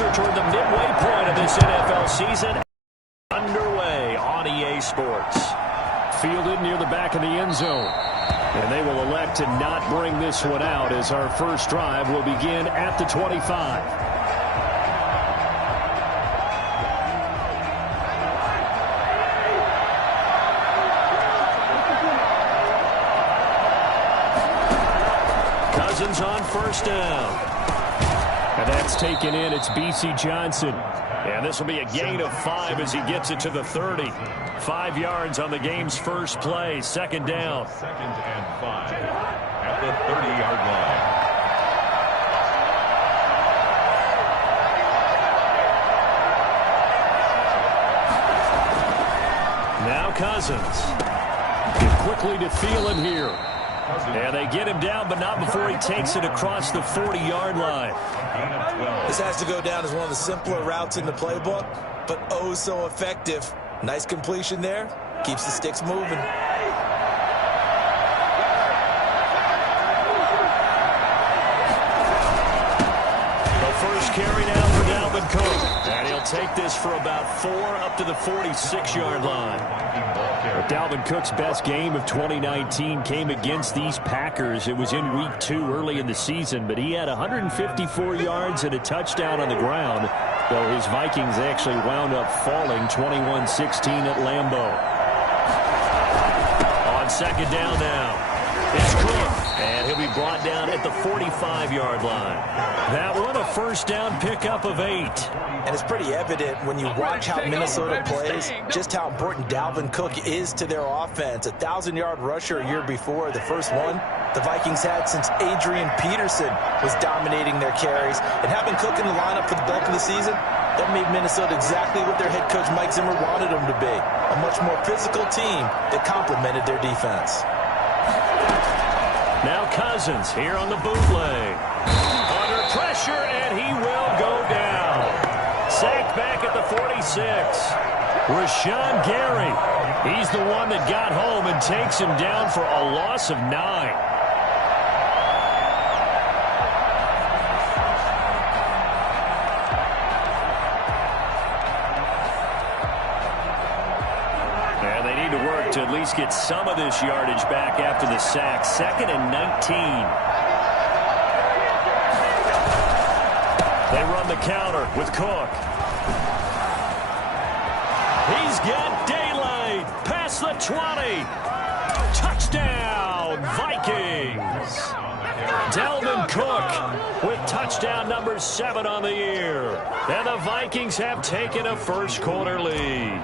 closer toward the midway point of this NFL season. Underway on EA Sports. Fielded near the back of the end zone. And they will elect to not bring this one out as our first drive will begin at the 25. Cousins on first down. And that's taken in. It's B.C. Johnson. And this will be a gain of 5 as he gets it to the 30. 5 yards on the game's first play. Second down. Second and 5 at the 30-yard line. Now Cousins. Get quickly to Thielen here. And they get him down, but not before he takes it across the 40-yard line. This has to go down as one of the simpler routes in the playbook, but oh so effective. Nice completion there. Keeps the sticks moving. The first carry now for Dalvin Cook. And he'll take this for about 4 up to the 46-yard line. Dalvin Cook's best game of 2019 came against these Packers. It was in week 2 early in the season, but he had 154 yards and a touchdown on the ground, though his Vikings actually wound up falling 21-16 at Lambeau. On second down now, it's Cook, and he'll be brought down at the 45-yard line. That one a first down pickup of 8. And it's pretty evident when you watch how Minnesota plays, just how important Dalvin Cook is to their offense. A 1,000-yard rusher a year before, the first one the Vikings had since Adrian Peterson was dominating their carries. And having Cook in the lineup for the bulk of the season, that made Minnesota exactly what their head coach Mike Zimmer wanted them to be. A much more physical team that complemented their defense. Now Cousins here on the bootleg. Under pressure, and he will go down. Sacked back at the 46. Rashawn Gary. He's the one that got home and takes him down for a loss of 9. And they need to work to at least get some of this yardage back after the sack. 2nd and 19. They run the counter with Cook. He's got daylight past the 20. Touchdown, Vikings. Dalvin Cook with touchdown number 7 on the year. And the Vikings have taken a first quarter lead.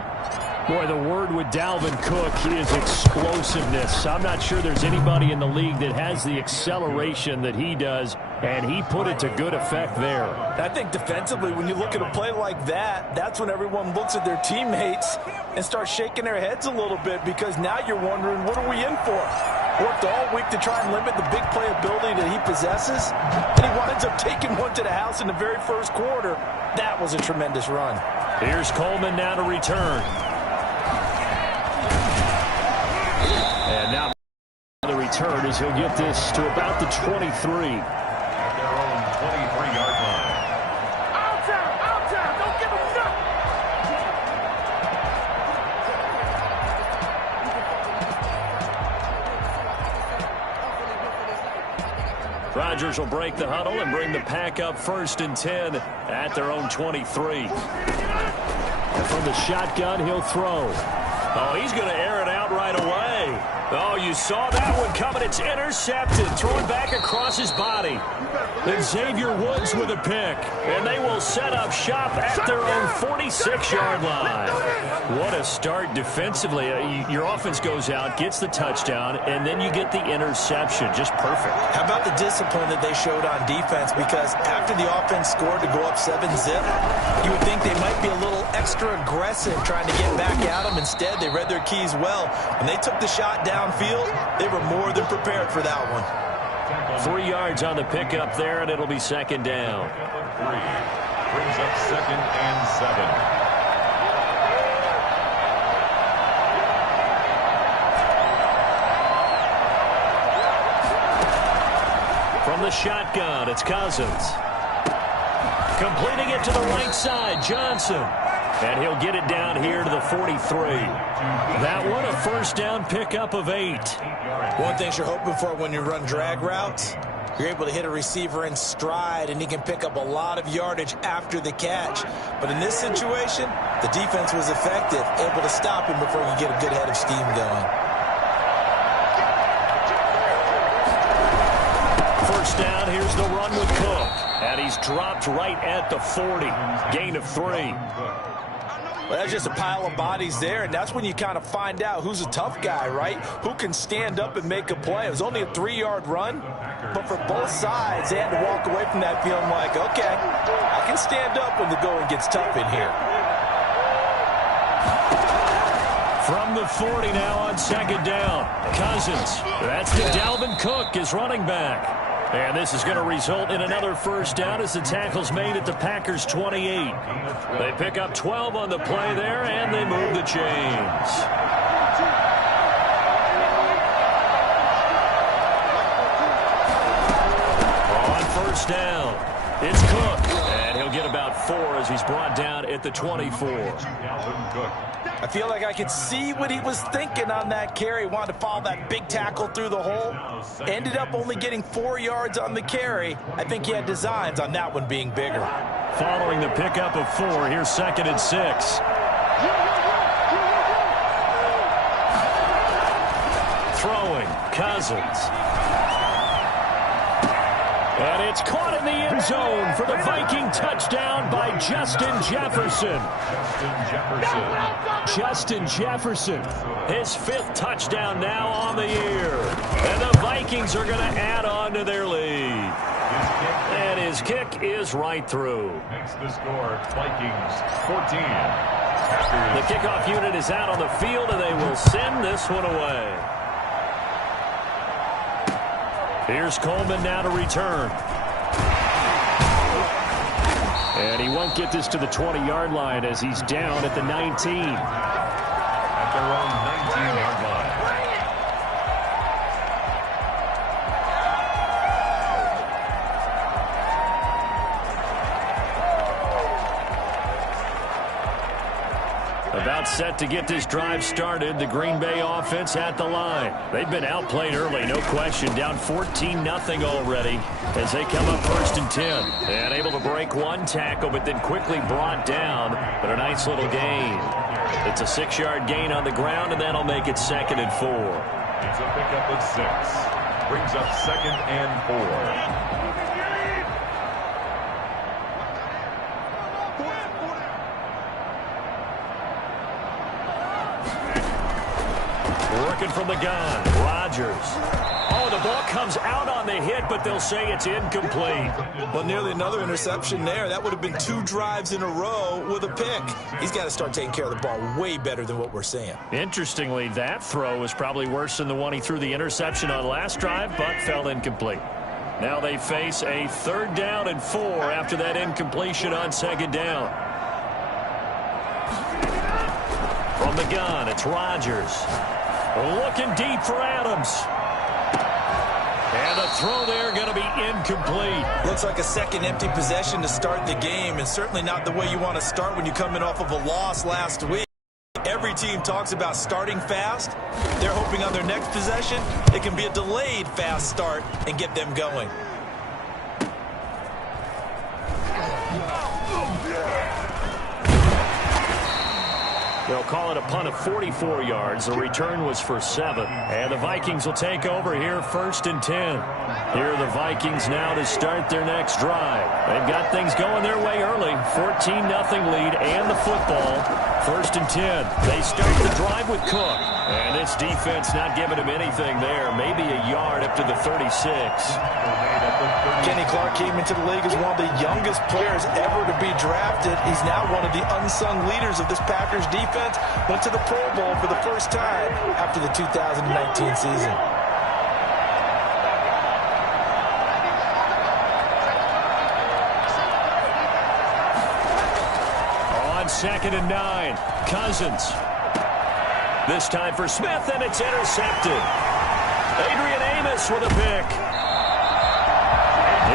Boy, the word with Dalvin Cook is explosiveness. I'm not sure there's anybody in the league that has the acceleration that he does, and he put it to good effect there. I think defensively, when you look at a play like that, that's when everyone looks at their teammates and starts shaking their heads a little bit, because now you're wondering, what are we in for? Worked all week to try and limit the big playability that he possesses, and he winds up taking one to the house in the very first quarter. That was a tremendous run. Here's Coleman now to return. And now the return as he'll get this to about the 23. At their own 23-yard line. Outside, don't give him nothing. Rodgers will break the huddle and bring the pack up 1st and 10 at their own 23. And from the shotgun, he'll throw. Oh, he's going to air it out right away. Oh, you saw that one coming. It's intercepted. Thrown back across his body. And Xavier Woods with a pick. And they will set up shop at their own 46-yard line. What a start defensively. Your offense goes out, gets the touchdown, and then you get the interception. Just perfect. How about the discipline that they showed on defense? Because after the offense scored to go up 7-zip, you would think they might be a little extra aggressive trying to get back at them. Instead, they read their keys well. When they took the shot downfield, they were more than prepared for that one. 3 yards on the pickup there, and it'll be 2nd down. 3 brings up 2nd and 7. From the shotgun, it's Cousins. Completing it to the right side, Johnson. And he'll get it down here to the 43. That one, a first down pickup of 8. One thing you're hoping for when you run drag routes, you're able to hit a receiver in stride, and he can pick up a lot of yardage after the catch. But in this situation, the defense was effective, able to stop him before you get a good head of steam going. First down, here's the run with Cook. And he's dropped right at the 40. Gain of 3. Well, that's just a pile of bodies there, and that's when you kind of find out who's a tough guy, right? Who can stand up and make a play. It was only a 3-yard run, but for both sides, they had to walk away from that feeling like, okay, I can stand up when the going gets tough in here. From the 40 now on second down. Cousins. That's to Dalvin Cook, his running back. And this is going to result in another first down as the tackle's made at the Packers' 28. They pick up 12 on the play there, and they move the chains. On first down, it's Cook. And he'll get about 4 as he's brought down at the 24. I feel like I could see what he was thinking on that carry. Wanted to follow that big tackle through the hole. Ended up only getting 4 yards on the carry. I think he had designs on that one being bigger. Following the pickup of 4, here's 2nd and 6. Throwing, Cousins. And it's caught in the end zone for the Viking touchdown by Justin Jefferson. Justin Jefferson, his 5th touchdown now on the year. And the Vikings are going to add on to their lead. And his kick is right through. Makes the score Vikings 14. The kickoff unit is out on the field, and they will send this one away. Here's Coleman now to return. And he won't get this to the 20-yard line as he's down at the 19. At their own 19-yard line. About set to get this drive started. The Green Bay offense at the line. They've been outplayed early, no question. Down 14-0 already as they come up 1st and 10. And able to break one tackle, but then quickly brought down. But a nice little gain. It's a 6-yard gain on the ground, and that'll make it 2nd and 4. It's a pickup of 6. Brings up 2nd and 4. Working from the gun, Rodgers. Oh, the ball comes out on the hit, but they'll say it's incomplete. Well, nearly another interception there. That would have been 2 drives in a row with a pick. He's got to start taking care of the ball way better than what we're seeing. Interestingly, that throw was probably worse than the one he threw the interception on last drive, but fell incomplete. Now they face a 3rd down and 4 after that incompletion on 2nd down. From the gun, it's Rodgers. Looking deep for Adams. And the throw there going to be incomplete. Looks like a second empty possession to start the game, and certainly not the way you want to start when you come in off of a loss last week. Every team talks about starting fast. They're hoping on their next possession it can be a delayed fast start and get them going. They'll call it a punt of 44 yards. The return was for 7. And the Vikings will take over here 1st and 10. Here are the Vikings now to start their next drive. They've got things going their way early. 14-0 lead and the football. 1st and 10. They start the drive with Cook. And this defense not giving him anything there. Maybe a yard up to the 36. Kenny Clark came into the league as one of the youngest players ever to be drafted. He's now one of the unsung leaders of this Packers defense. Went to the Pro Bowl for the first time after the 2019 season. On 2nd and 9, Cousins. This time for Smith, and it's intercepted. Adrian Amos with a pick.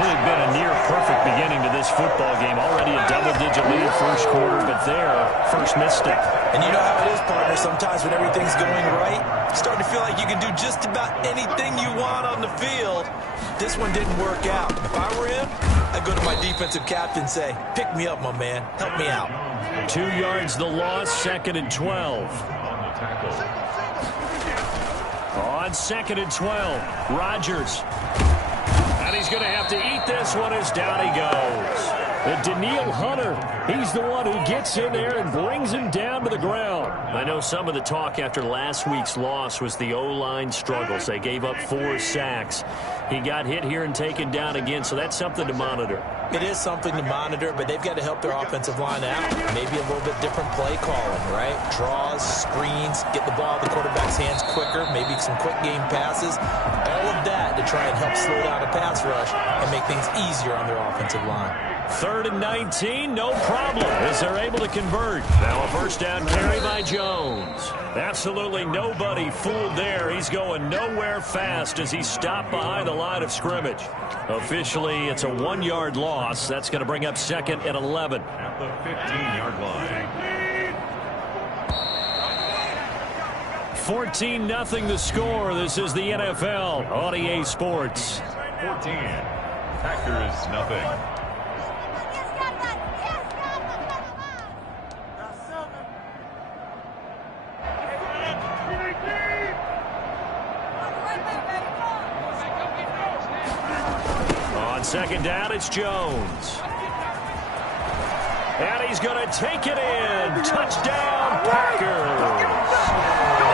It had been a near-perfect beginning to this football game. Already a double-digit lead first quarter, but there, first misstep. And you know how it is, partner. Sometimes when everything's going right, you start to feel like you can do just about anything you want on the field. This one didn't work out. If I were him, I'd go to my defensive captain and say, pick me up, my man. Help me out. 2 yards the loss, 2nd and 12. On 2nd and 12, Rodgers. And he's going to have to eat this one as down he goes. And Danielle Hunter, he's the one who gets in there and brings him down to the ground. I know some of the talk after last week's loss was the O-line struggles. They gave up 4 sacks. He got hit here and taken down again, so that's something to monitor. It is something to monitor, but they've got to help their offensive line out. Maybe a little bit different play calling, right? Draws, screens, get the ball in the quarterback's hands quicker, maybe some quick game passes. All of that to try and help slow down a pass rush and make things easier on their offensive line. 3rd and 19, no problem, as they're able to convert. Now a first down carry by Jones. Absolutely nobody fooled there. He's going nowhere fast as he stopped behind the line of scrimmage. Officially, it's a 1-yard loss. That's going to bring up 2nd and 11. At the 15-yard line. 14-0 the score. This is the NFL on EA Sports. 14. Packers nothing. On 2nd down, it's Jones. And he's going to take it in. Touchdown, Packers.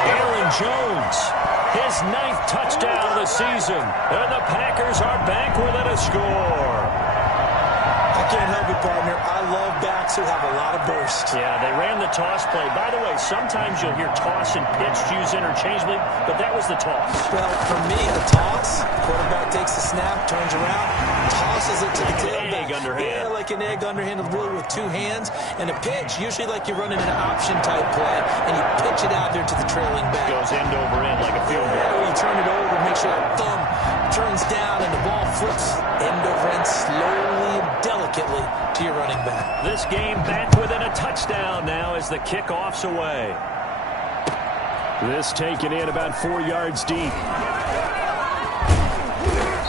Aaron Jones, his 9th touchdown of the season. And the Packers are back within a score. I can't help it, partner. I love backs who have a lot of burst. Yeah, they ran the toss play. By the way, sometimes you'll hear toss and pitch used interchangeably, but that was the toss. Well, for me, a toss, quarterback takes the snap, turns around, tosses it to the tailback. Egg underhand. Yeah, like an egg underhand, really with 2 hands. And a pitch, usually like you're running an option-type play, and you pitch it out there to the trailing back. Goes end over end like a field goal. Yeah, you turn it over, make sure that thumb turns down, and the ball flips end over end slowly and delicately to your running back. This game back within a touchdown now as the kickoff's away. This taken in about 4 yards deep.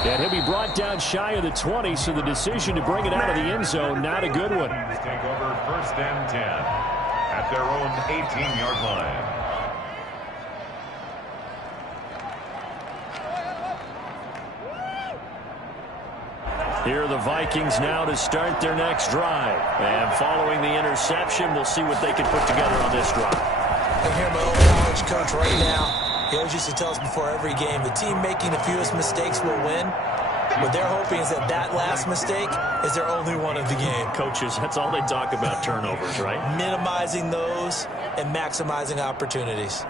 And he'll be brought down shy of the 20, so the decision to bring it out of the end zone, not a good one. Take over 1st and 10 at their own 18-yard line. Here are the Vikings now to start their next drive. And following the interception, we'll see what they can put together on this drive. I hear my old college coach right now. He always used to tell us before every game, the team making the fewest mistakes will win. What they're hoping is that last mistake is their only one of the game. Coaches, that's all they talk about, turnovers, right? Minimizing those and maximizing opportunities.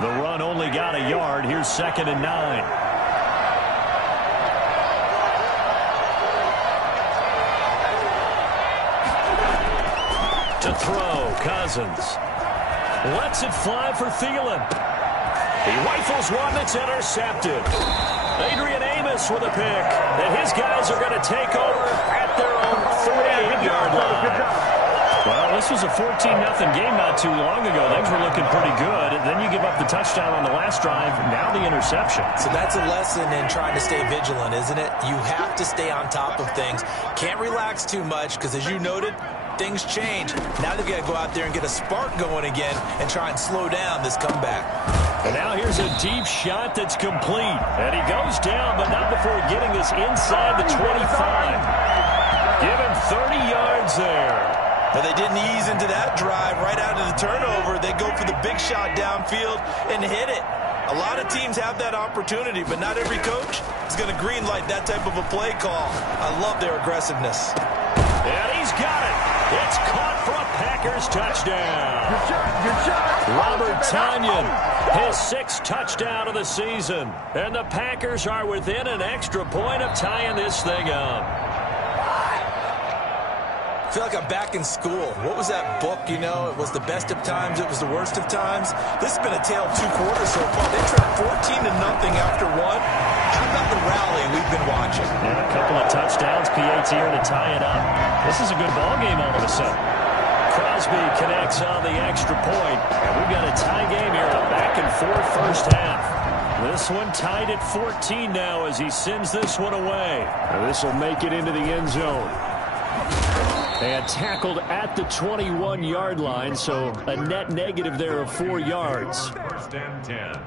The run only got a yard. Here's 2nd and 9. To throw, Cousins. Lets it fly for Thielen. He rifles one that's intercepted. Adrian Amos with a pick. And his guys are going to take over at their own 48-yard line. Well, this was a 14-0 game not too long ago. Things were looking pretty good. Then you give up the touchdown on the last drive. Now the interception. So that's a lesson in trying to stay vigilant, isn't it? You have to stay on top of things. Can't relax too much because, as you noted, things change. Now they've got to go out there and get a spark going again and try and slow down this comeback. And now here's a deep shot that's complete. And he goes down, but not before getting this inside the 25. Give him 30 yards there. But they didn't ease into that drive right out of the turnover. They go for the big shot downfield and hit it. A lot of teams have that opportunity, but not every coach is going to green light that type of a play call. I love their aggressiveness. And he's got it. It's caught for a Packers touchdown. Good shot. Robert Tonyan, his 6th touchdown of the season. And the Packers are within an extra point of tying this thing up. I feel like I'm back in school. What was that book, you know? It was the best of times, it was the worst of times. This has been a tale of 2 quarters so far. They trailed 14-0 after 1. How about the rally we've been watching? And a couple of touchdowns, PAT here to tie it up. This is a good ball game all of a sudden. Crosby connects on the extra point, and we've got a tie game here, a back-and-forth first half. This one tied at 14 now as he sends this one away. This will make it into the end zone. And tackled at the 21-yard line, so a net negative there of 4 yards. First and 10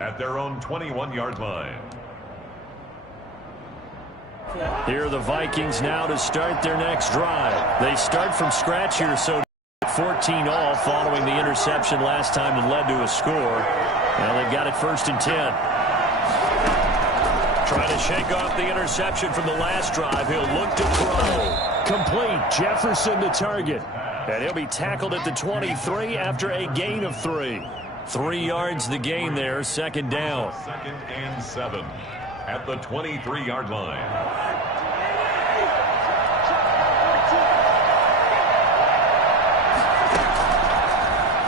at their own 21-yard line. Here are the Vikings now to start their next drive. They start from scratch here, so 14 all following the interception last time that led to a score. Now they've got it 1st and 10. Trying to shake off the interception from the last drive. He'll look to throw. Complete. Jefferson the target. And he'll be tackled at the 23 after a gain of 3. 3 yards the gain there, 2nd down. 2nd and 7 at the 23-yard line.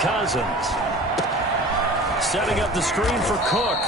Cousins. Setting up the screen for Cook.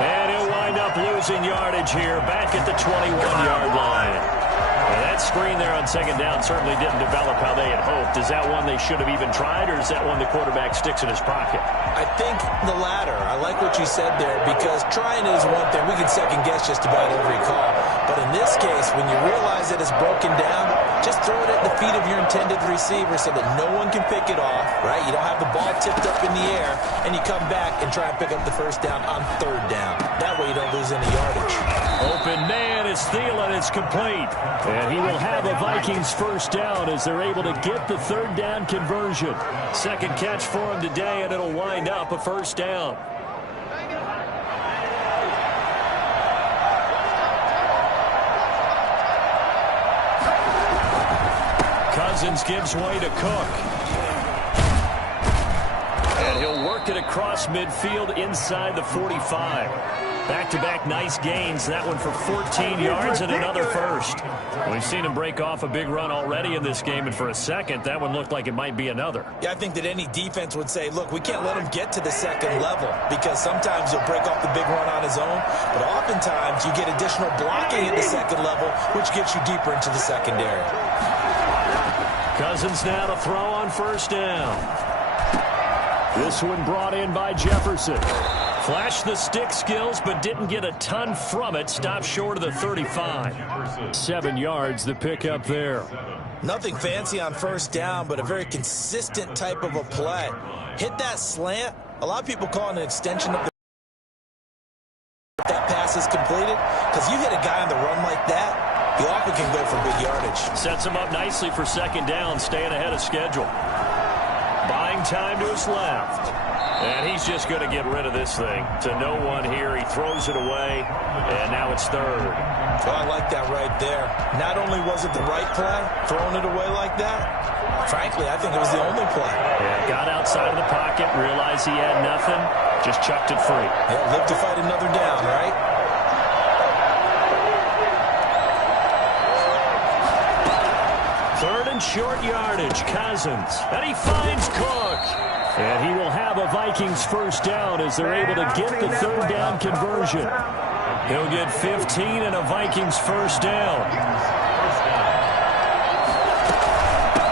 And he'll wind up losing yardage here back at the 21-yard line. And that screen there on 2nd down certainly didn't develop how they had hoped. Is that one they should have even tried, or is that one the quarterback sticks in his pocket? I think the latter. I like what you said there, because trying is one thing. We can second guess just about every call. But in this case, when you realize that it's broken down, just throw it at the feet of your intended receiver so that no one can pick it off, right? You don't have the ball tipped up in the air, and you come back and try and pick up the 1st down on 3rd down. That way you don't lose any yardage. Open man is Thielen. It's complete. And he will have a Vikings 1st down as they're able to get the 3rd down conversion. 2nd catch for him today, and it'll wind up a 1st down. Cousins gives way to Cook. And he'll work it across midfield inside the 45. Back-to-back nice gains. That one for 14 yards and another 1st. We've seen him break off a big run already in this game, and for a second, that one looked like it might be another. Yeah, I think that any defense would say, look, we can't let him get to the 2nd level, because sometimes he'll break off the big run on his own, but oftentimes you get additional blocking at the 2nd level, which gets you deeper into the secondary. Cousins now to throw on 1st down. This one brought in by Jefferson. Flashed the stick skills, but didn't get a ton from it. Stopped short of the 35. 7 yards, the pickup there. Nothing fancy on 1st down, but a very consistent type of a play. Hit that slant. A lot of people call it an extension of the that pass is completed, because you hit a guy on the run like that, you often can go for big yardage. Sets him up nicely for 2nd down, staying ahead of schedule. Buying time to his left. And he's just going to get rid of this thing. To no one here. He throws it away, and now it's 3rd. Well, I like that right there. Not only was it the right play, throwing it away like that, frankly, I think it was the only play. Yeah, got outside of the pocket, realized he had nothing, just chucked it free. Yeah, live to fight another down, right? Third and short yardage, Cousins. And he finds Cook. And he will have a Vikings 1st down as they're able to get the 3rd down conversion. He'll get 15 and a Vikings 1st down.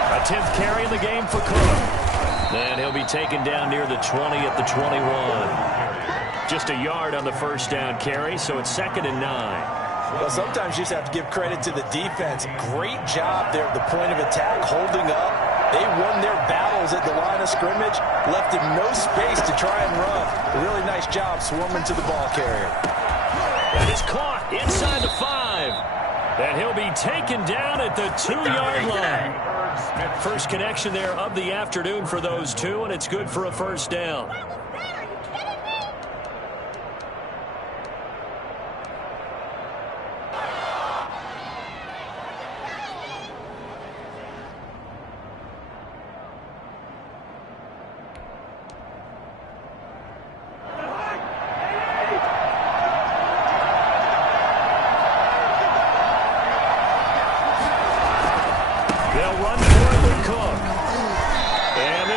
A 10th carry in the game for Cook. And he'll be taken down near the 20 at the 21. Just a yard on the 1st down carry, so it's 2nd and 9. Well, sometimes you just have to give credit to the defense. Great job there at the point of attack, holding up. They won their battles at the line of scrimmage, left him no space to try and run. A really nice job swarming to the ball carrier. And it's caught inside the 5. And he'll be taken down at the 2-yard line. First connection there of the afternoon for those two, and it's good for a 1st down.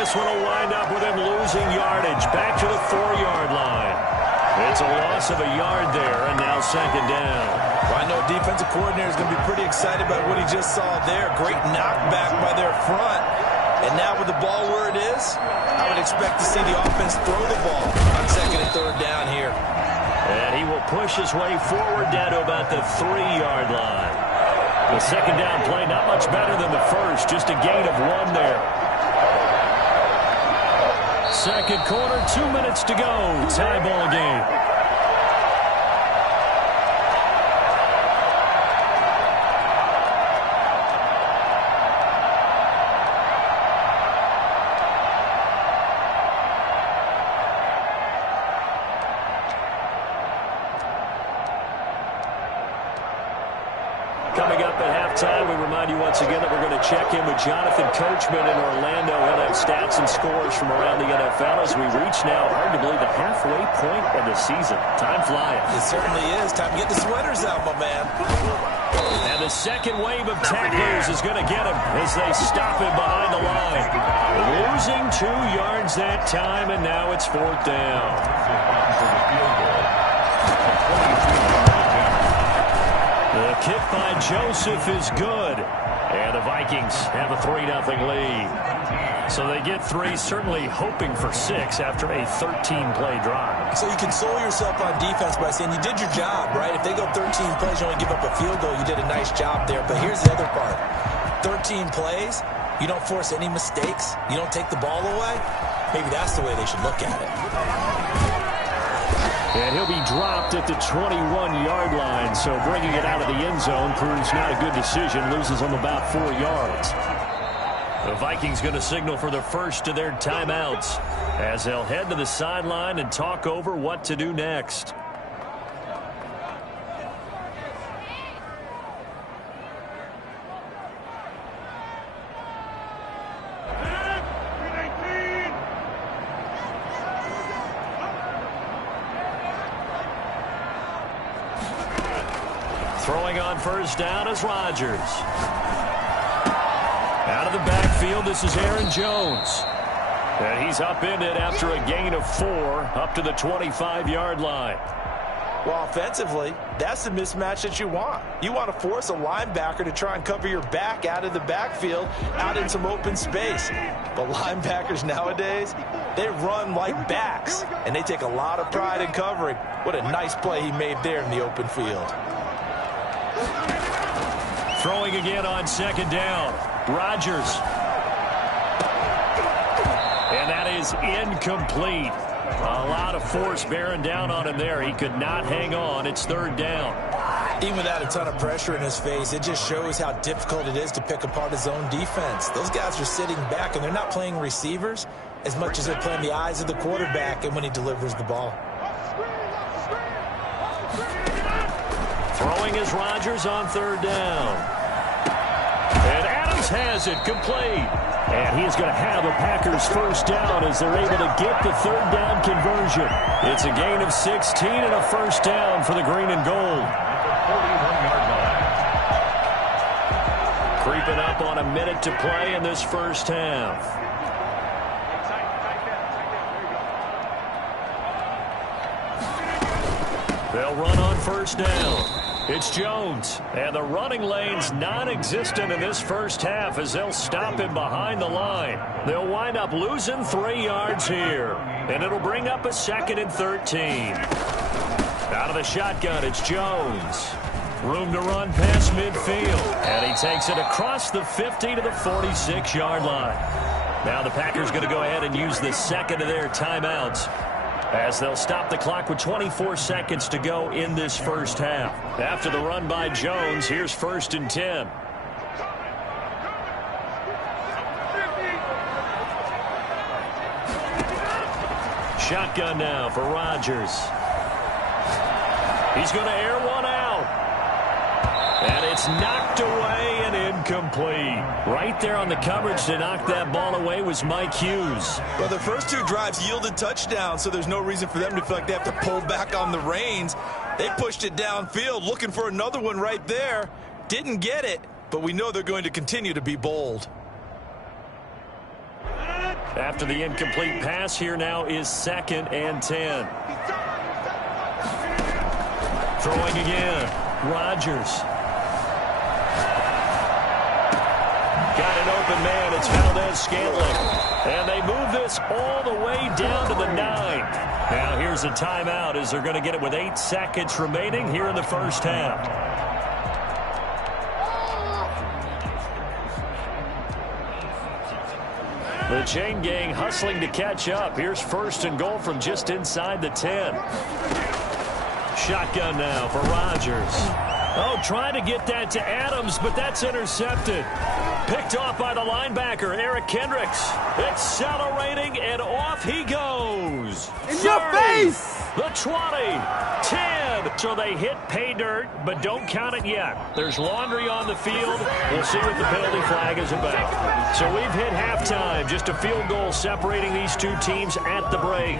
this one will wind up with him losing yardage. Back to the 4-yard line. It's a loss of a yard there, and now second down. Well, I know defensive coordinator is going to be pretty excited about what he just saw there. Great knockback by their front. And now with the ball where it is, I would expect to see the offense throw the ball on second and third down here. And he will push his way forward down to about the 3-yard line. The second down play not much better than the first, just a gain of 1 there. Second quarter, 2 minutes to go. Tie ball game. Coming up at halftime, we remind you once again that we're going to check in with Jonathan Coachman in Orlando. He'll have stats and scores from around the NFL as we reach now, arguably, the halfway point of the season. Time flying. It certainly is. Time to get the sweaters out, my man. And the second wave of tacklers is going to get him as they stop him behind the line. Losing 2 yards that time, and now it's 4th down. The kick by Joseph is good. And the Vikings have a 3-0 lead. So they get 3, certainly hoping for 6 after a 13-play drive. So you console yourself on defense by saying you did your job, right? If they go 13 plays, you only give up a field goal, you did a nice job there. But here's the other part. 13 plays, you don't force any mistakes, you don't take the ball away. Maybe that's the way they should look at it. And he'll be dropped at the 21-yard line, so bringing it out of the end zone proves not a good decision. Loses him about 4 yards. The Vikings going to signal for the first of their timeouts as they'll head to the sideline and talk over what to do next. Throwing on first down is Rodgers. Out of the backfield, this is Aaron Jones. And he's upended after a gain of 4 up to the 25-yard line. Well, offensively, that's the mismatch that you want. You want to force a linebacker to try and cover your back out of the backfield, out in some open space. But linebackers nowadays, they run like backs, and they take a lot of pride in covering. What a nice play he made there in the open field. Throwing again on second down. Rodgers. And that is incomplete. A lot of force bearing down on him there. He could not hang on. It's 3rd down. Even without a ton of pressure in his face, it just shows how difficult it is to pick apart his own defense. Those guys are sitting back, and they're not playing receivers as much as they're playing the eyes of the quarterback and when he delivers the ball. Throwing is Rodgers on 3rd down. And Adams has it complete. And he is going to have a Packers first down as they're able to get the 3rd down conversion. It's a gain of 16 and a first down for the green and gold. Creeping up on a minute to play in this first half. They'll run on first down. It's Jones, and the running lane's non-existent in this first half as they'll stop him behind the line. They'll wind up losing 3 yards here, and it'll bring up a 2nd and 13. Out of the shotgun, it's Jones. Room to run past midfield, and he takes it across the 50 to the 46-yard line. Now the Packers going to go ahead and use the second of their timeouts, as they'll stop the clock with 24 seconds to go in this first half. After the run by Jones, here's 1st and 10. Shotgun now for Rodgers. He's going to air one out. And it's knocked away and incomplete. Right there on the coverage to knock that ball away was Mike Hughes. Well, the first 2 drives yielded touchdowns, so there's no reason for them to feel like they have to pull back on the reins. They pushed it downfield, looking for another one right there. Didn't get it, but we know they're going to continue to be bold. After the incomplete pass, here now is 2nd and 10. Throwing again. Rodgers. Got an open man. It's Valdez-Scantling. And they move this all the way down to the 9. Now here's a timeout as they're going to get it with 8 seconds remaining here in the first half. The chain gang hustling to catch up. Here's 1st and goal from just inside the 10. Shotgun now for Rodgers. Oh, trying to get that to Adams, but that's intercepted. Picked off by the linebacker, Eric Kendricks. Accelerating, and off he goes. In 30, your face! The 20, 10. So they hit pay dirt, but don't count it yet. There's laundry on the field. We'll see what the penalty flag is about. So we've hit halftime. Just a field goal separating these two teams at the break.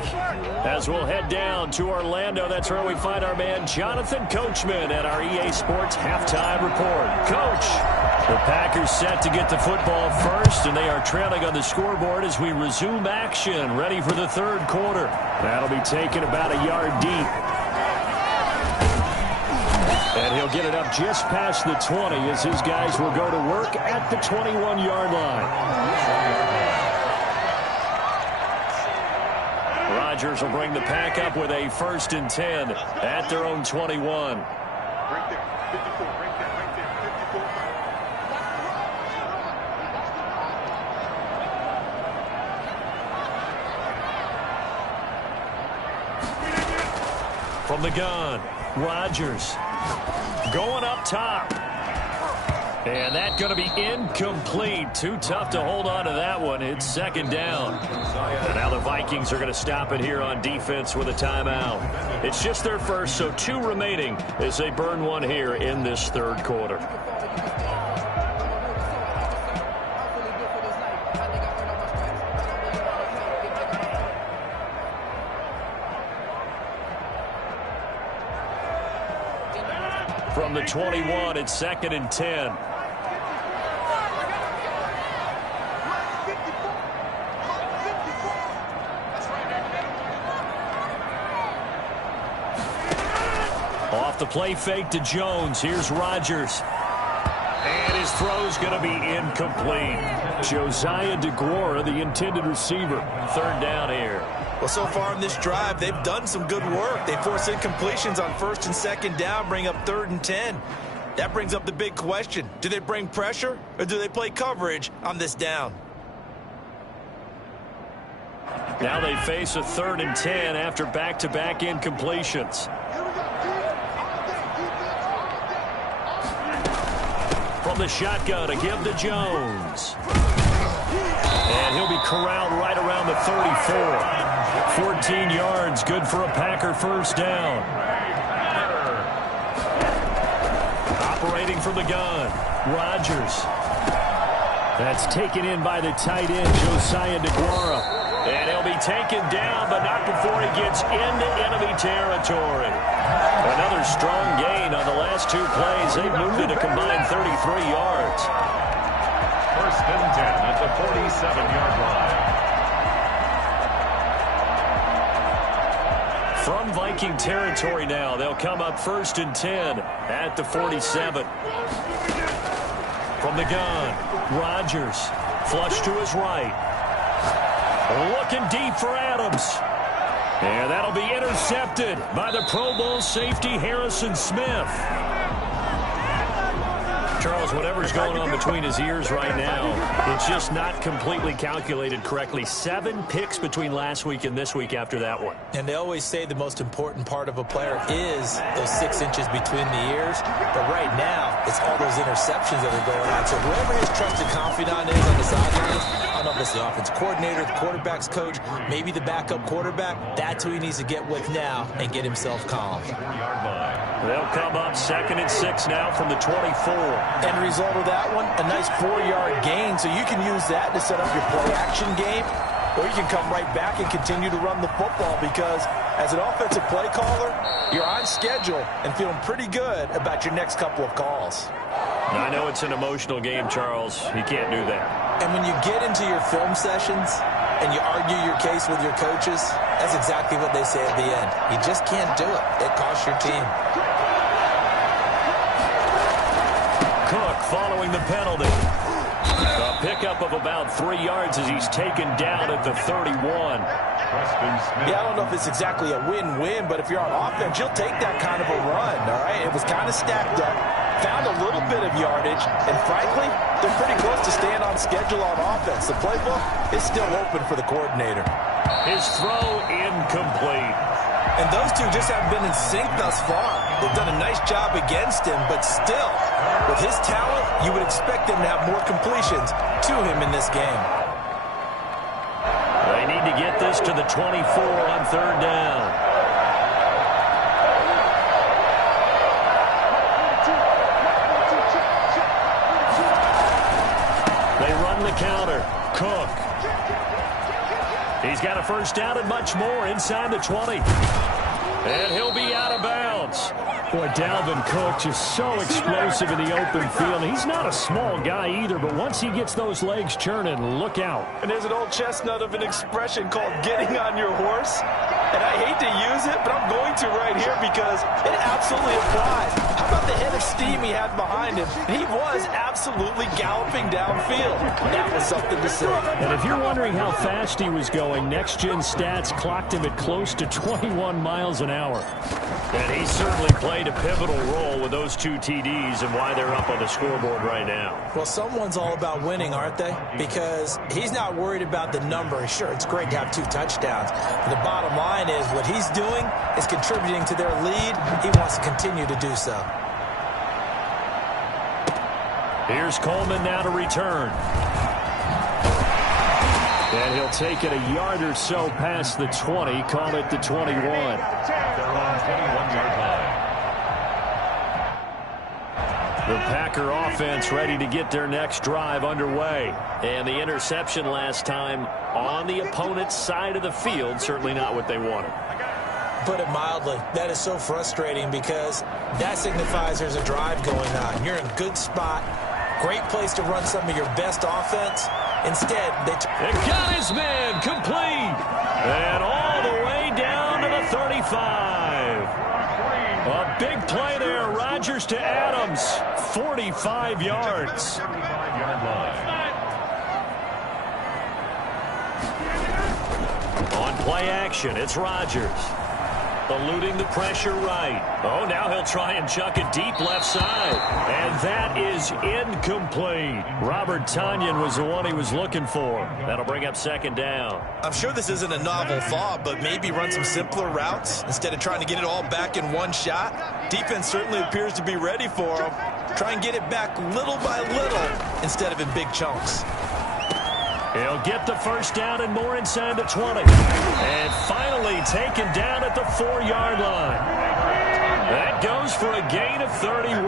As we'll head down to Orlando, that's where we find our man Jonathan Coachman at our EA Sports Halftime Report. Coach, the Packers set to get the football first, and they are trailing on the scoreboard as we resume action, ready for the 3rd quarter. That'll be taken about a yard deep. And he'll get it up just past the 20 as his guys will go to work at the 21-yard line. Rodgers will bring the pack up with a 1st and 10 at their own 21. Right there. 54. Right there. 54. From the gun, Rodgers going up top. And that's going to be incomplete. Too tough to hold on to that one. It's 2nd down. And now the Vikings are going to stop it here on defense with a timeout. It's just their first, so 2 remaining as they burn one here in this 3rd quarter. From the 21, it's 2nd and 10. Off the play fake to Jones. Here's Rodgers. And his throw's going to be incomplete. Josiah DeGuara, the intended receiver. 3rd down here. Well, so far in this drive, they've done some good work. They force incompletions on 1st and 2nd down, bring up 3rd and 10. That brings up the big question. Do they bring pressure or do they play coverage on this down? Now they face a 3rd and 10 after back-to-back incompletions. From the shotgun, a give to Jones. And he'll be corralled right around the 34. 14 yards, good for a Packer 1st down. Operating from the gun, Rodgers. That's taken in by the tight end, Josiah DeGuara. And he'll be taken down, but not before he gets into enemy territory. Another strong gain on the last 2 plays. They've moved it a combined 33 yards. 1st and 10 at the 47-yard line. From Viking territory now, they'll come up 1st and 10 at the 47. From the gun, Rodgers, flush to his right. Looking deep for Adams. And that'll be intercepted by the Pro Bowl safety Harrison Smith. Charles, whatever's going on between his ears right now, it's just not completely calculated correctly. 7 picks between last week and this week after that one. And they always say the most important part of a player is those 6 inches between the ears. But right now, it's all those interceptions that are going on. So whoever his trusted confidant is on the sidelines, I don't know if it's the offense coordinator, the quarterback's coach, maybe the backup quarterback, that's who he needs to get with now and get himself calm. They'll come up 2nd and 6 now from the 24. End result of that one, a nice 4-yard gain. So you can use that to set up your play-action game, or you can come right back and continue to run the football because as an offensive play caller, you're on schedule and feeling pretty good about your next couple of calls. I know it's an emotional game, Charles. You can't do that. And when you get into your film sessions, and you argue your case with your coaches, that's exactly what they say at the end. You just can't do it. It costs your team. Cook following the penalty. A pickup of about 3 yards as he's taken down at the 31. Yeah, I don't know if it's exactly a win-win, but if you're on offense, you'll take that kind of a run, all right? It was kind of stacked up, found a little bit of yardage, and frankly, they're pretty close to staying on schedule on offense. The playbook is still open for the coordinator. His throw incomplete. And those two just haven't been in sync thus far. They've done a nice job against him, but still, with his talent, you would expect them to have more completions to him in this game. They need to get this to the 24 on third down. They run the counter. Cook. He's got a first down and much more inside the 20. And he'll be out of bounds. Boy, Dalvin Cook just so explosive in the open field. He's not a small guy either, but once he gets those legs churning, look out. And there's an old chestnut of an expression called getting on your horse. And I hate to use it, but I'm going to right here because it absolutely applies. How about the head of steam he had behind him? He was absolutely galloping downfield. That was something to say. And if you're wondering how fast he was going, Next Gen Stats clocked him at close to 21 miles an hour. And he certainly played a pivotal role with those 2 TDs and why they're up on the scoreboard right now. Well, someone's all about winning, aren't they? Because he's not worried about the number. Sure, it's great to have 2 touchdowns. But the bottom line is what he's doing is contributing to their lead. He wants to continue to do so. Here's Coleman now to return. And he'll take it a yard or so past the 20, call it the 21. They're on 21-yard line. The Packer offense ready to get their next drive underway. And the interception last time on the opponent's side of the field, certainly not what they wanted. Put it mildly, that is so frustrating because that signifies there's a drive going on. You're in a good spot, great place to run some of your best offense. Instead, they got his man complete. And all the way down to the 35. A big play there. Rodgers to Adams. 45 yards. On play action, it's Rodgers. Eluding the pressure right. Oh, now he'll try and chuck it deep left side. And that is incomplete. Robert Tonyan was the one he was looking for. That'll bring up second down. I'm sure this isn't a novel thought, but maybe run some simpler routes instead of trying to get it all back in one shot. Defense certainly appears to be ready for him. Try and get it back little by little instead of in big chunks. He'll get the first down and more inside the 20. And finally taken down at the 4-yard line. That goes for a gain of 31.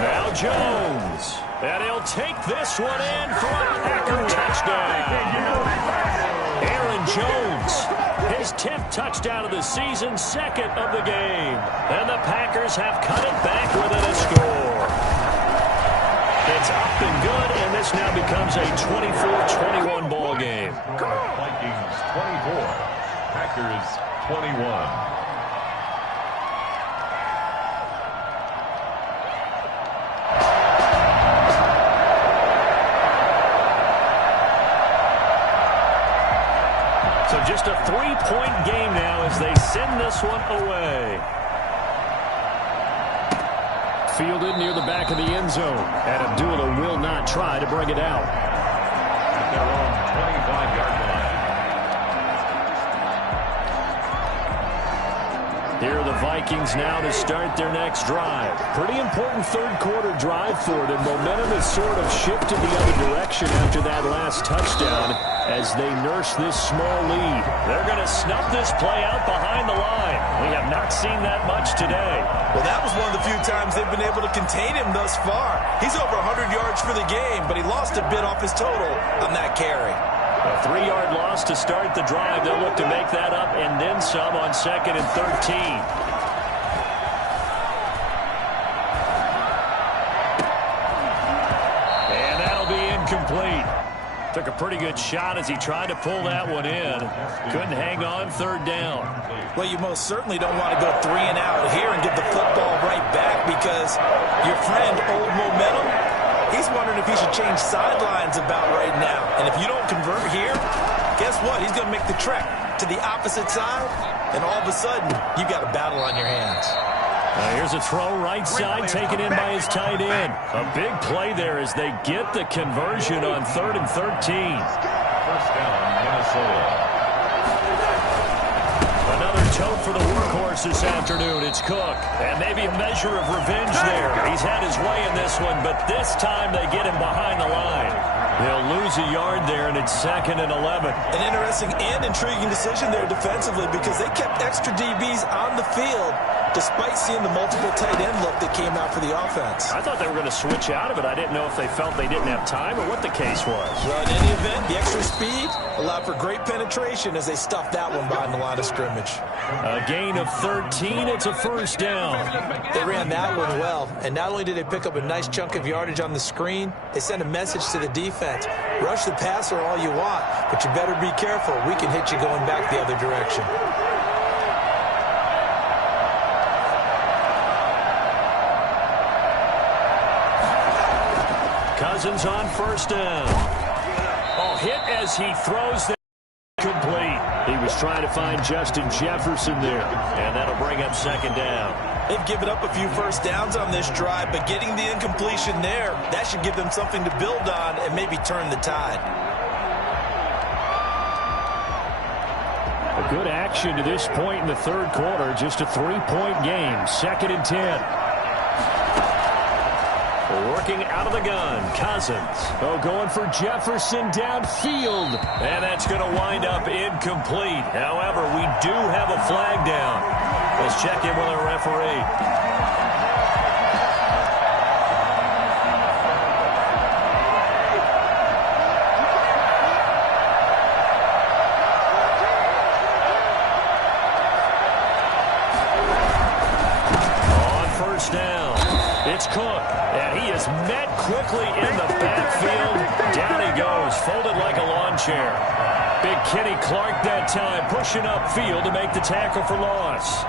Now Jones. And he'll take this one in for a Packer touchdown. Aaron Jones, his 10th touchdown of the season, second of the game. And the Packers have cut it back within a score. It's up and good, and this now becomes a 24-21 ball game. Vikings 24, Packers 21. So just a 3-point game now as they send this one away. Fielded near the back of the end zone. And Abdullah will not try to bring it out. They're on 25-yard line. Here are the Vikings now to start their next drive. Pretty important third-quarter drive for them. Momentum has sort of shifted the other direction after that last touchdown as they nurse this small lead. They're going to snuff this play out behind the line. We have not seen that much today. Well, that was one of the few times they've been able to contain him thus far. He's over 100 yards for the game, but he lost a bit off his total on that carry. A 3-yard loss to start the drive. They'll look to make that up and then some on 2nd and 13. And that'll be incomplete. Took a pretty good shot as he tried to pull that one in. Couldn't hang on third down. Well, you most certainly don't want to go 3 and out here and give the football right back because your friend, Old Momentum, he's wondering if he should change sidelines about right now. And if you don't convert here, guess what? He's going to make the trek to the opposite side, and all of a sudden, you've got a battle on your hands. Here's a throw right side taken in by his tight end. A big play there as they get the conversion on 3rd and 13. First down, Minnesota. Another tote for the workhorse this afternoon. It's Cook. And maybe a measure of revenge there. He's had his way in this one, but this time they get him behind the line. They'll lose a yard there, and it's 2nd and 11. An interesting and intriguing decision there defensively because they kept extra DBs on the field despite seeing the multiple tight end look that came out for the offense. I thought they were going to switch out of it. I didn't know if they felt they didn't have time or what the case was. Well, in any event, the extra speed allowed for great penetration as they stuffed that one behind the line of scrimmage. A gain of 13. It's a first down. They ran that one well, and not only did they pick up a nice chunk of yardage on the screen, they sent a message to the defense. Rush the passer all you want, but you better be careful. We can hit you going back the other direction. Cousins on first down. Oh, hit as he throws the complete. He was trying to find Justin Jefferson there, and that'll bring up 2nd down. They've given up a few first downs on this drive, but getting the incompletion there, that should give them something to build on and maybe turn the tide. A good action to this point in the 3rd quarter. Just a 3-point game. 2nd and 10. Working out of the gun, Cousins. Oh, going for Jefferson downfield. And that's going to wind up incomplete. However, we do have a flag down. Let's check in with our referee. It's Cook, and he is met quickly in the backfield. Down he goes, folded like a lawn chair. Big Kenny Clark that time, pushing upfield to make the tackle for loss.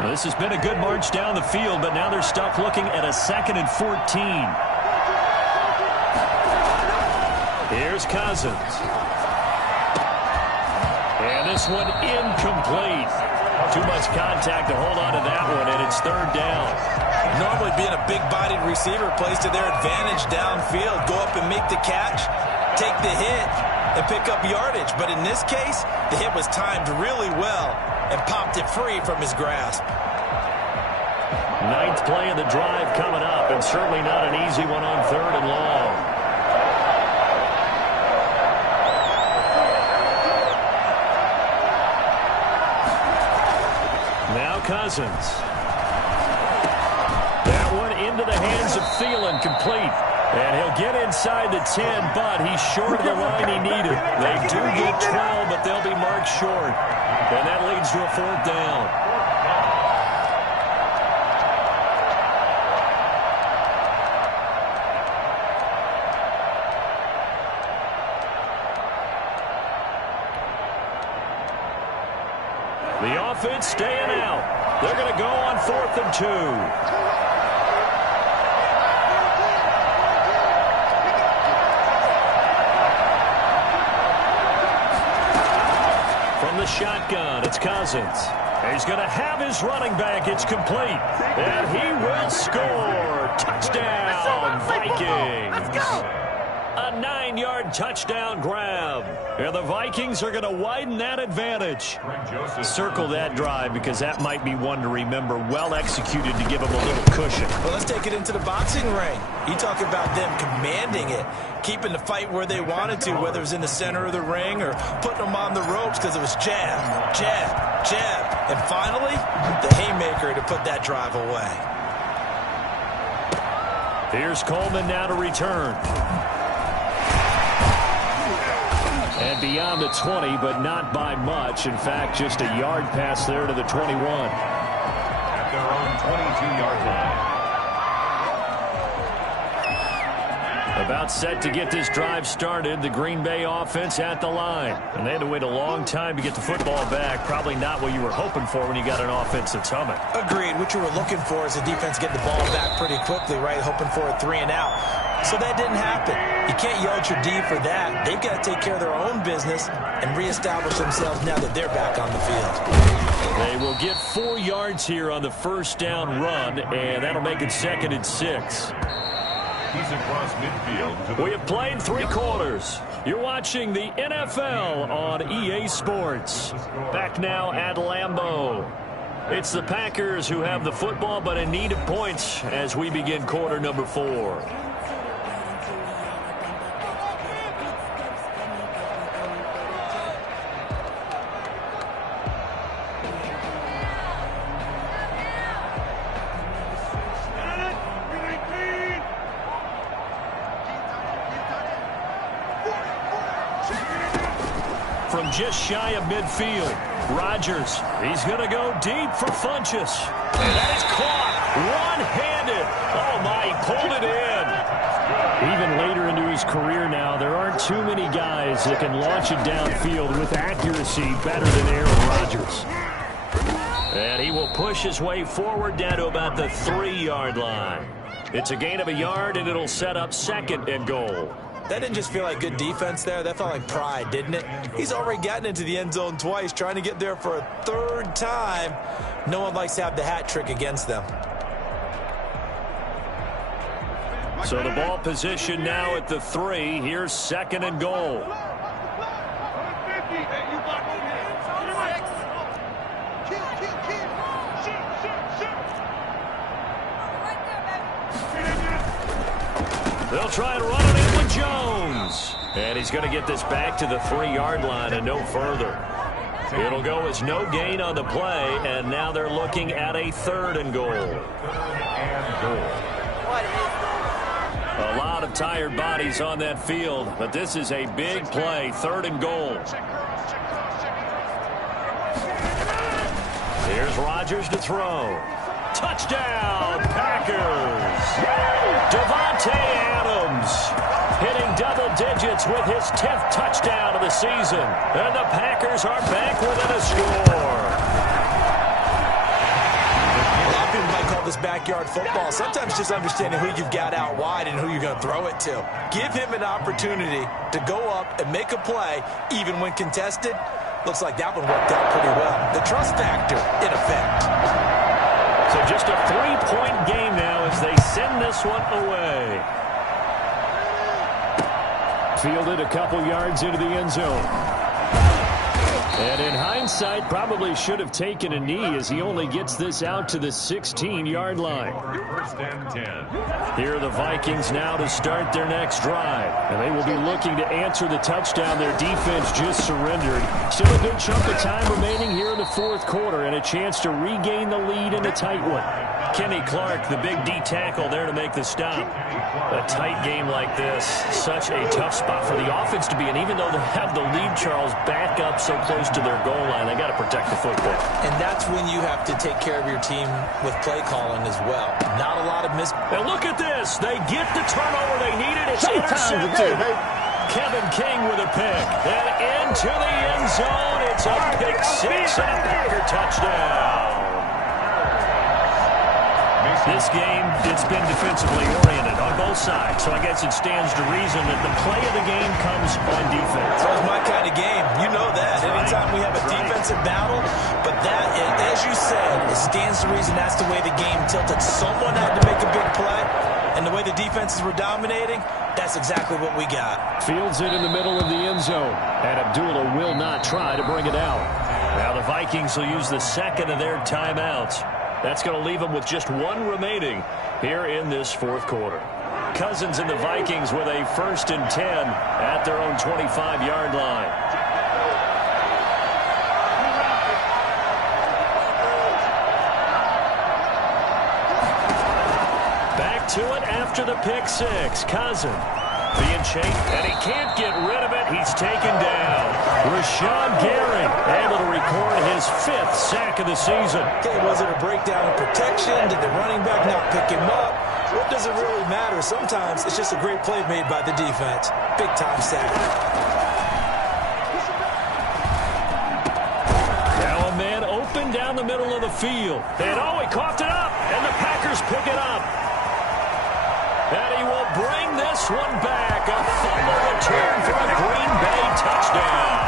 Well, this has been a good march down the field, but now they're stuck looking at a 2nd and 14. Here's Cousins. And this one incomplete. Too much contact to hold on to that one, and it's 3rd down. Normally being a big-bodied receiver plays to their advantage downfield. Go up and make the catch, take the hit, and pick up yardage. But in this case, the hit was timed really well and popped it free from his grasp. 9th play of the drive coming up, and certainly not an easy one on 3rd and long. Cousins. That one into the hands of Thielen, complete. And he'll get inside the 10, but he's short of the line he needed. They do get 12, but they'll be marked short. And that leads to a 4th down. The offense staying out. They're going to go on 4th and 2. From the shotgun, it's Cousins. He's going to have his running back. It's complete. And he will score. Touchdown, Vikings. Let's go. A 9-yard touchdown grab. And the Vikings are going to widen that advantage. Circle that drive because that might be one to remember. Well executed to give them a little cushion. Well, let's take it into the boxing ring. You talk about them commanding it, keeping the fight where they wanted to, whether it was in the center of the ring or putting them on the ropes because it was jab, jab, jab. And finally, the haymaker to put that drive away. Here's Coleman now to return. And beyond the 20, but not by much. In fact, just a yard pass there to the 21. At their own 22-yard line. About set to get this drive started. The Green Bay offense at the line. And they had to wait a long time to get the football back. Probably not what you were hoping for when you got an offense that's humming. Agreed. What you were looking for is the defense getting the ball back pretty quickly, right? Hoping for a 3 and out. So that didn't happen. You can't yell at your D for that. They've got to take care of their own business and reestablish themselves now that they're back on the field. They will get 4 yards here on the first down run, and that'll make it 2nd and 6. He's across midfield. We have played 3 quarters. You're watching the NFL on EA Sports. Back now at Lambeau. It's the Packers who have the football, but in need of points as we begin quarter number 4. From just shy of midfield, Rodgers, he's going to go deep for Funchess. And that is caught one-handed. Oh, my, he pulled it in. Even later into his career now, there aren't too many guys that can launch it downfield with accuracy better than Aaron Rodgers. And he will push his way forward down to about the 3-yard line. It's a gain of a yard, and it'll set up 2nd and goal. That didn't just feel like good defense there. That felt like pride, didn't it? He's already gotten into the end zone twice, trying to get there for a 3rd time. No one likes to have the hat trick against them. So the ball position now at the 3. Here's 2nd and goal. They'll try and run it in with Jones. And he's going to get this back to the 3-yard line and no further. It'll go as no gain on the play, and now they're looking at a 3rd and goal. A lot of tired bodies on that field, but this is a big play, 3rd and goal. Here's Rodgers to throw. Touchdown, Packers! Devontae Adams hitting double digits with his 10th touchdown of the season. And the Packers are back within a score. A lot of people might call this backyard football. Sometimes just understanding who you've got out wide and who you're going to throw it to. Give him an opportunity to go up and make a play, even when contested. Looks like that one worked out pretty well. The trust factor, in effect. So just a 3-point game now as they send this one away. Fielded a couple yards into the end zone. And in hindsight, probably should have taken a knee as he only gets this out to the 16-yard line. 1st and 10. Here are the Vikings now to start their next drive. And they will be looking to answer the touchdown their defense just surrendered. Still a good chunk of time remaining here in the 4th quarter and a chance to regain the lead in a tight one. Kenny Clark, the big D tackle there to make the stop. A tight game like this, such a tough spot for the offense to be in. Even though they have the lead, Charles, back up so close to their goal line, they got to protect the football. And that's when you have to take care of your team with play calling as well. Not a lot of And look at this. They get the turnover they needed. It's intercepted. Kevin King with a pick. And into the end zone. It's a pick 6 and a Packer touchdown. This game, it's been defensively oriented on both sides, so I guess it stands to reason that the play of the game comes on defense. That's my kind of game. You know that. Anytime we have a defensive battle, but that, as you said, it stands to reason that's the way the game tilted. Someone had to make a big play, and the way the defenses were dominating, that's exactly what we got. Fields it in the middle of the end zone, and Abdullah will not try to bring it out. Now the Vikings will use the 2nd of their timeouts. That's going to leave them with just 1 remaining here in this 4th quarter. Cousins and the Vikings with a 1st and 10 at their own 25-yard line. Back to it after the pick 6. Cousins. Being chased, and he can't get rid of it. He's taken down. Rashawn Gary able to record his 5th sack of the season. Okay, was it a breakdown in protection? Did the running back not pick him up? What does it really matter? Sometimes it's just a great play made by the defense. Big-time sack. Now a man open down the middle of the field. And he coughed it up, and the Packers pick it up. And he will bring this one back. A fumble return for a Green Bay touchdown.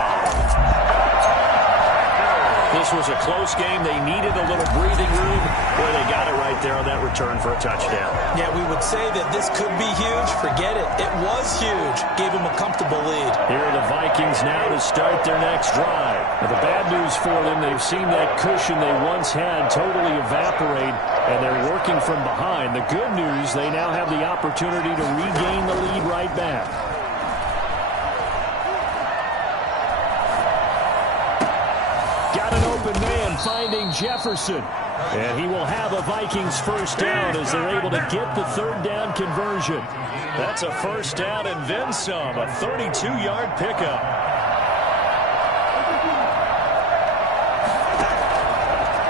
This was a close game. They needed a little breathing room. Boy, they got it right there on that return for a touchdown. Yeah, we would say that this could be huge. Forget it. It was huge. Gave them a comfortable lead. Here are the Vikings now to start their next drive. Now, the bad news for them, they've seen that cushion they once had totally evaporate, and they're working from behind. The good news, they now have the opportunity to regain the lead right back. Finding Jefferson. And he will have a Vikings first down as they're able to get the 3rd down conversion. That's a first down and then some. A 32-yard pickup.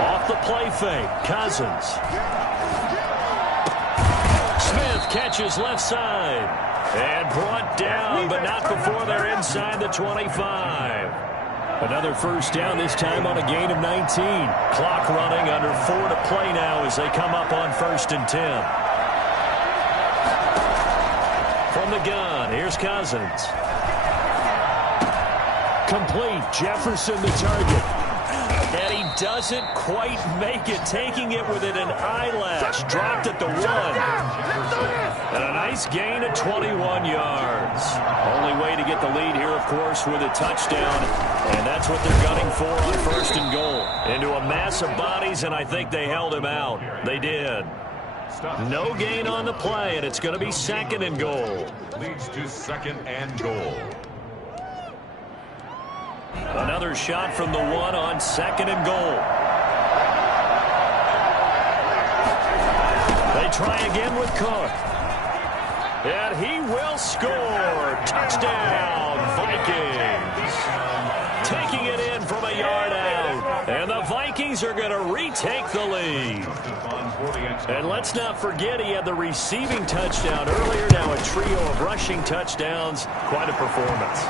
Off the play fake. Cousins. Smith catches left side. And brought down, but not before they're inside the 25. Another first down, this time on a gain of 19. Clock running, under 4 to play now as they come up on 1st and 10. From the gun, here's Cousins. Complete, Jefferson the target. And he doesn't quite make it, taking it within an eyelash. Dropped at the 1. And a nice gain of 21 yards. Only way to get the lead here, of course, with a touchdown. And that's what they're gunning for on 1st and goal. Into a mass of bodies, and I think they held him out. They did. No gain on the play, and it's going to be 2nd and goal. Leads to 2nd and goal. Another shot from the 1 on 2nd and goal. They try again with Cook. And he will score. Touchdown, Vikings. Taking it in from a yard out. And the Vikings are going to retake the lead. And let's not forget he had the receiving touchdown earlier. Now a trio of rushing touchdowns. Quite a performance.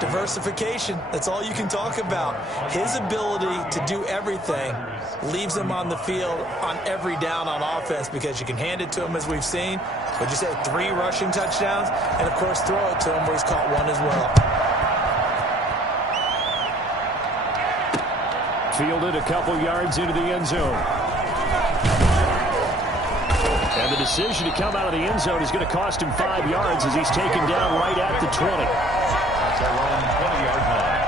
Diversification. That's all you can talk about. His ability to do everything leaves him on the field on every down on offense because you can hand it to him as we've seen. But you say 3 rushing touchdowns and, of course, throw it to him where he's caught 1 as well. Fielded a couple yards into the end zone. And the decision to come out of the end zone is going to cost him 5 yards as he's taken down right at the 20. That's around 20-yard line.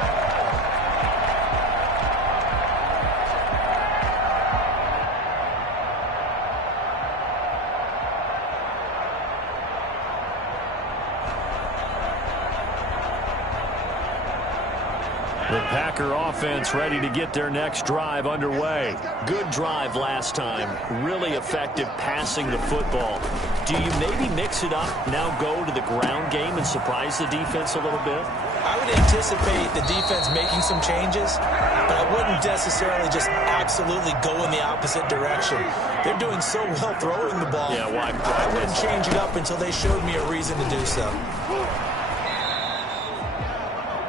The Packer offense ready to get their next drive underway. Good drive last time. Really effective passing the football. Do you maybe mix it up, now go to the ground game and surprise the defense a little bit? I would anticipate the defense making some changes, but I wouldn't necessarily just absolutely go in the opposite direction. They're doing so well throwing the ball. Yeah, why? I wouldn't change it up until they showed me a reason to do so.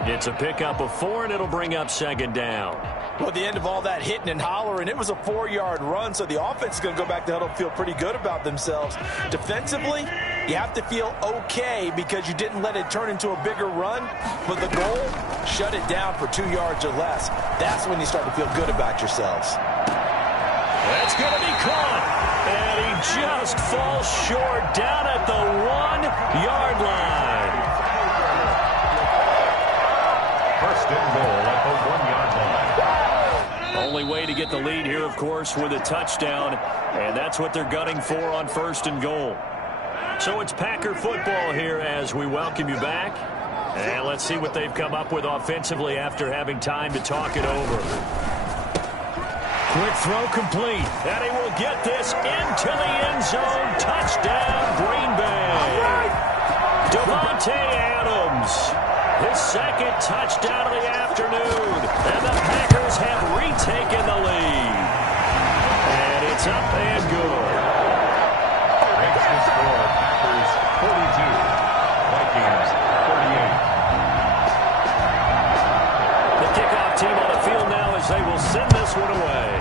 It's a pickup of 4, and it'll bring up 2nd down. Well, at the end of all that hitting and hollering, it was a 4-yard run, so the offense is going to go back to huddle and feel pretty good about themselves. Defensively, you have to feel okay because you didn't let it turn into a bigger run, but the goal, shut it down for 2 yards or less. That's when you start to feel good about yourselves. That's going to be caught, and he just falls short down at the 1-yard line. First and goal at the 1-yard line. Only way to get the lead here, of course, with a touchdown, and that's what they're gunning for on 1st and goal. So it's Packer football here as we welcome you back. And let's see what they've come up with offensively after having time to talk it over. Quick throw complete, and he will get this into the end zone. Touchdown, Green Bay. Devontae Adams. His second touchdown of the afternoon. And the Packers have retaken the lead. And it's up and good. Makes the score Packers 42, Vikings 38. The kickoff team on the field now as they will send this one away.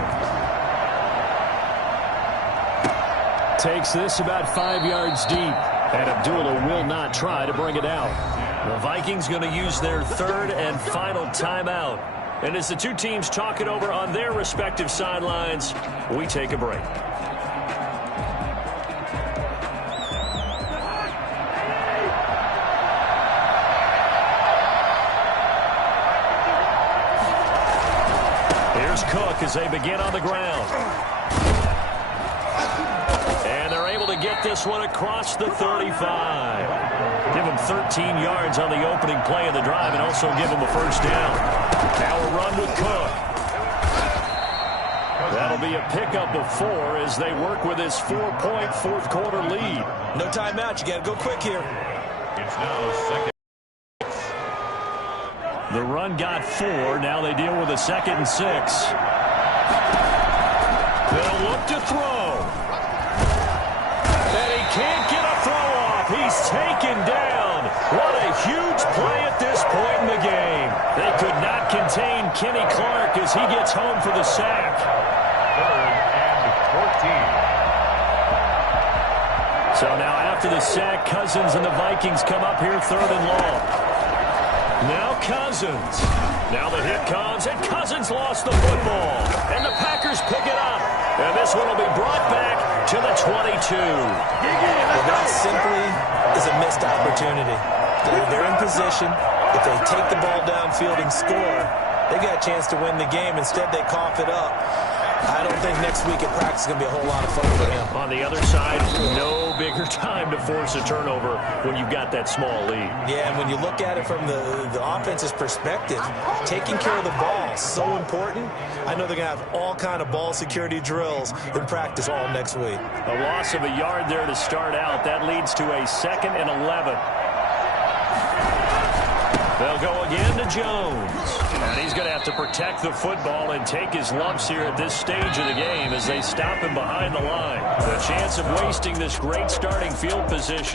Takes this about 5 yards deep. And Abdullah will not try to bring it out. The Vikings going to use their third and final timeout. And as the two teams talk it over on their respective sidelines, we take a break. Here's Cook as they begin on the ground. And they're able to get this one across the 35. Give him 13 yards on the opening play of the drive and also give him a first down. Now a run with Cook. That'll be a pickup of 4 as they work with his 4-point fourth-quarter lead. No timeout. You got to go quick here. It's now second. The run got 4. Now they deal with a 2nd and 6. They'll look to throw. And he can't get a throw off. He's taken down. What a huge play at this point in the game. They could not contain Kenny Clark as he gets home for the sack. 3rd and 14. So now after the sack, Cousins and the Vikings come up here 3rd and long. Now Cousins. Now the hit comes, and Cousins lost the football. And the Packers pick it up. And this one will be brought back to the 22. Well, that simply is a missed opportunity. They're in position. If they take the ball downfield and score, they got a chance to win the game. Instead, they cough it up. I don't think next week at practice is going to be a whole lot of fun for him. On the other side, no bigger time to force a turnover when you've got that small lead. Yeah, and when you look at it from the offense's perspective, taking care of the ball is so important. I know they're going to have all kind of ball security drills in practice all next week. A loss of a yard there to start out. That leads to a 2nd and 11. They'll go again to Jones. And he's going to have to protect the football and take his lumps here at this stage of the game as they stop him behind the line. The chance of wasting this great starting field position